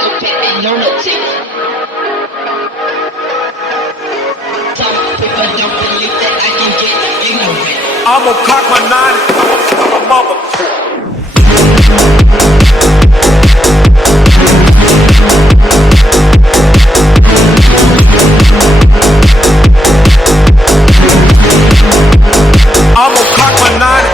psychopath lunatic. Some people don't believe that I can get ignorant. I'm gonna cock my nine and my mother. I'm gonna cock my nine.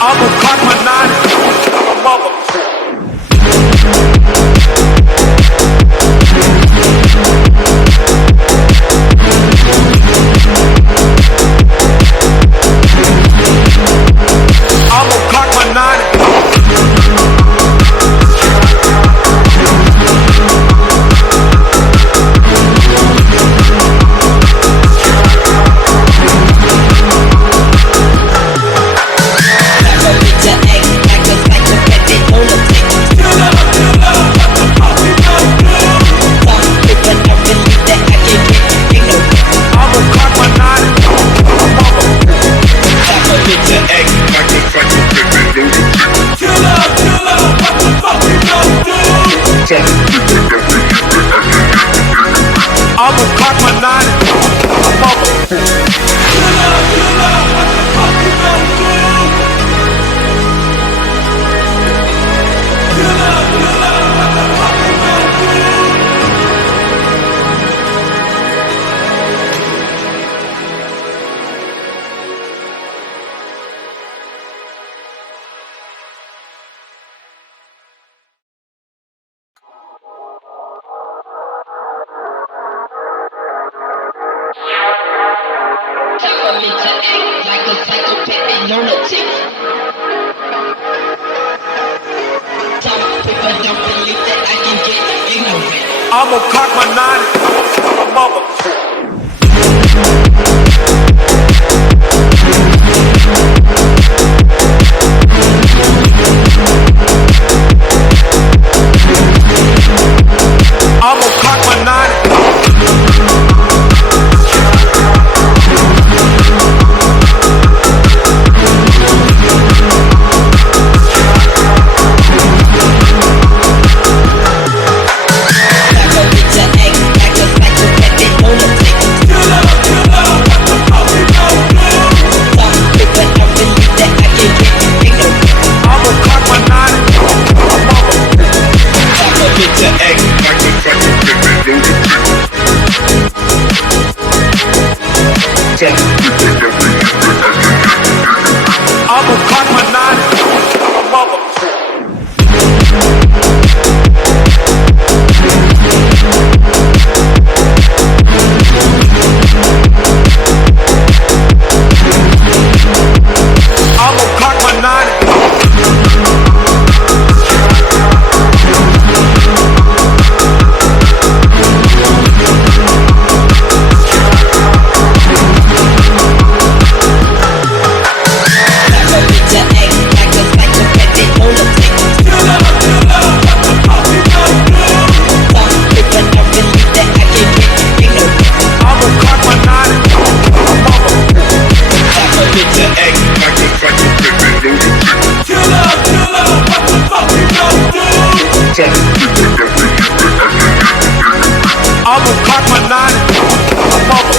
I'm gonna cock my nine and my mother. I'm gonna cock my nine. I'm gonna cock my nine and my mother. Tell me to act like a psychopath lunatic. Some people don't believe that I can get ignorant. I'm gonna cock my nine and my mother. I'm gonna cock my nine. I'm gonna cock my nine and my mother. I'm gonna cock my nine. I'm gonna cock my nine and my mother.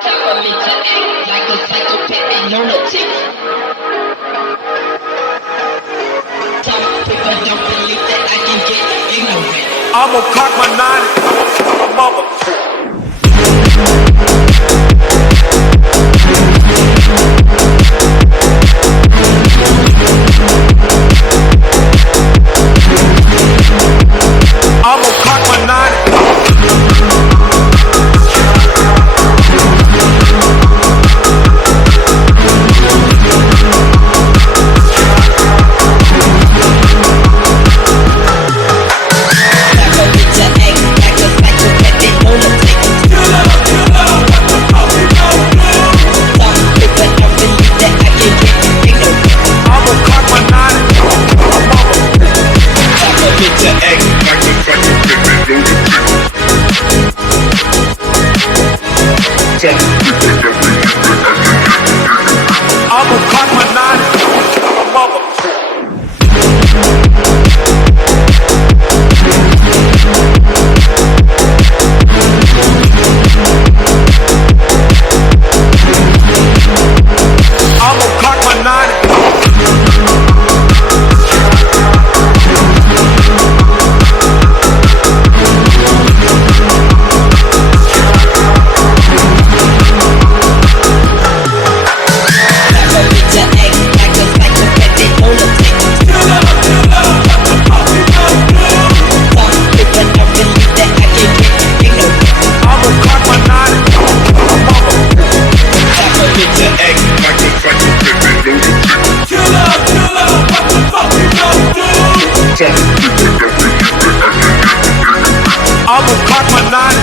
Tell me to act like a psychopath lunatic. I'ma cock my nine. Mother. I'ma cock my nine. I'ma cock my nine. Mother. I'ma cock my nine. I'ma cock my nine.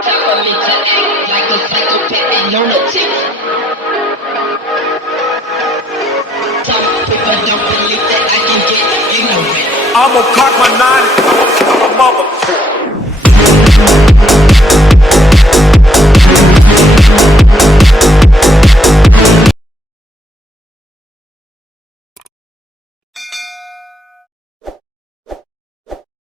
Time for me to act like a psychopath and lunatic. Some people don't believe that I can get ignorant. I'ma cock my nine. Mother.